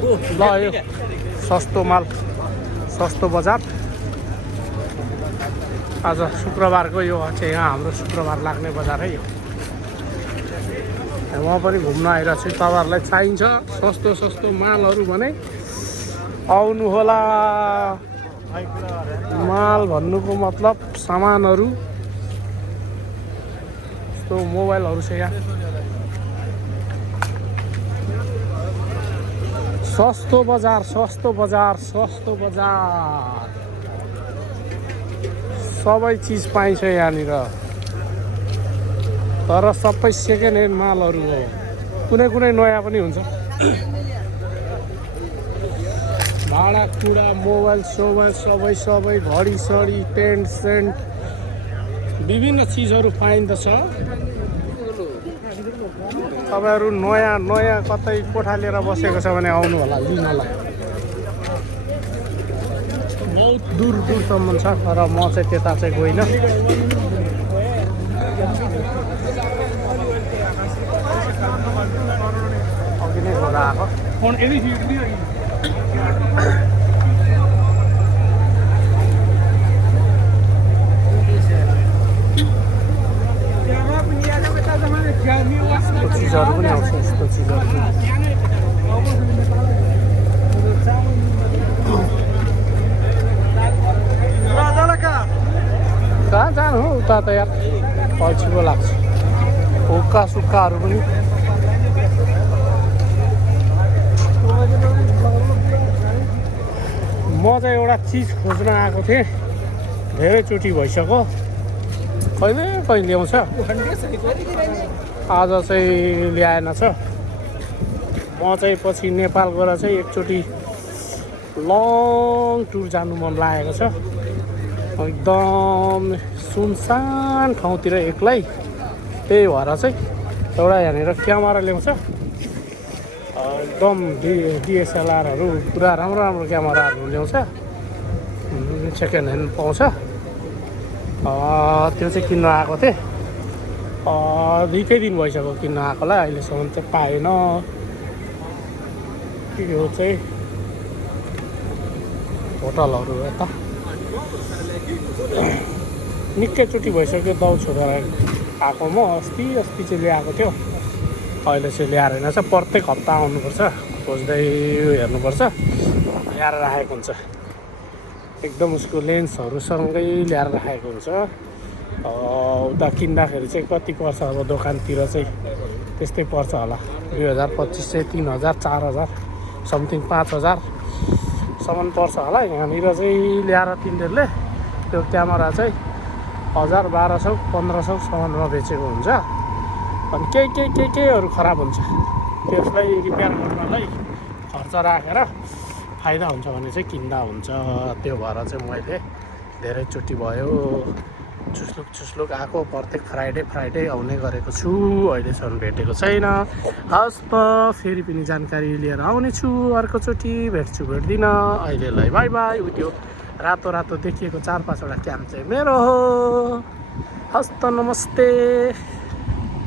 ल यो सस्तो माल सस्तो बजार आज शुक्रबारको यो चाहिँ यहाँ हाम्रो शुक्रबार लाग्ने बजार है यो म पनि घुम्न आइरहेको छु तपाईँहरूलाई चाहिन्छ सस्तो सस्तो मालहरू भने आउनु होला माल भन्नुको मतलब सामानहरू यस्तो मोबाइलहरू छ यहाँ सस्तो बजार सस्तो बजार सस्तो बजार सबै चिज पाइन्छ यहाँनिर तर सबै सेकेन्ड ह्यान्ड मालहरू हो कुनै कुनै नयाँ पनि हुन्छ भाँडाकुँडा मोबाइल सोबाइल सबै घडी सडी पेन्ट सेन्ट विभिन्न चिजहरू पाइन्दछ तपाईँहरू नयाँ कतै कोठा लिएर बसेको छ भने आउनु होला लिनलाई बहुत दूरसम्म छ तर म चाहिँ त्यता चाहिँ गइनँ अघि नै घोडा आएको चिजहरू पनि आउँछ यस्तो चिजहरू कहाँ जानु हो उता त यार पछि पो लाग्छ हुक्का सुक्काहरू पनि म चाहिँ एउटा चिज खोज्न आएको थिएँ धेरैचोटि भइसक्यो कहिले ल्याउँछ आज चाहिँ ल्याएन छ म चाहिँ पछि नेपाल गएर चाहिँ एकचोटि लङ टुर जानु मन लागेको छ एकदम सुनसान ठाउँतिर एक्लै त्यही भएर चाहिँ एउटा यहाँनिर क्यामेरा ल्याउँछ एकदम डिएसएलआरहरू पुरा राम्रो क्यामेराहरू ल्याउँछ सेकेन्ड ह्यान्ड पाउँछ त्यो चाहिँ किन्न आएको थिएँ निकै दिन भइसक्यो किन्न आएकोलाई अहिलेसम्म चाहिँ पाएन यो चाहिँ होटलहरू यता निकैचोटि भइसक्यो दाउ छोडेर आएको म अस्ति चाहिँ ल्याएको थियो अहिले चाहिँ ल्याएर होइन छ प्रत्येक हप्ता आउनुपर्छ खोज्दै हेर्नुपर्छ ल्याएर राखेको हुन्छ एकदम उसको लेन्सहरूसँगै ल्याएर राखेको हुन्छ उता किन्दाखेरि चाहिँ कति पर्छ अब दोकानतिर चाहिँ त्यस्तै पर्छ होला 2025 चाहिँ 3000 4000 समथिङ 5000सम्म पर्छ होला यहाँनिर चाहिँ ल्याएर तिनीहरूले त्यो क्यामेरा चाहिँ 1000 1200 1500सम्ममा बेचेको हुन्छ अनि केहीहरू खराब हुन्छ त्यसलाई रिपेयर गर्नलाई खर्च राखेर फाइदा हुन्छ भने चाहिँ किन्दा हुन्छ त्यो भएर चाहिँ मैले धेरैचोटि भयो चुस्लुक आएको प्रत्येक फ्राइडे आउने गरेको छु अहिलेसम्म भेटेको छैन हस् त फेरि पनि जानकारी लिएर आउने छु अर्कोचोटि भेट्दिनँ अहिलेलाई बाई बाई उयो रातो देखिएको 4-5 वटा क्याम्प चाहिँ मेरो हो हस् त नमस्ते।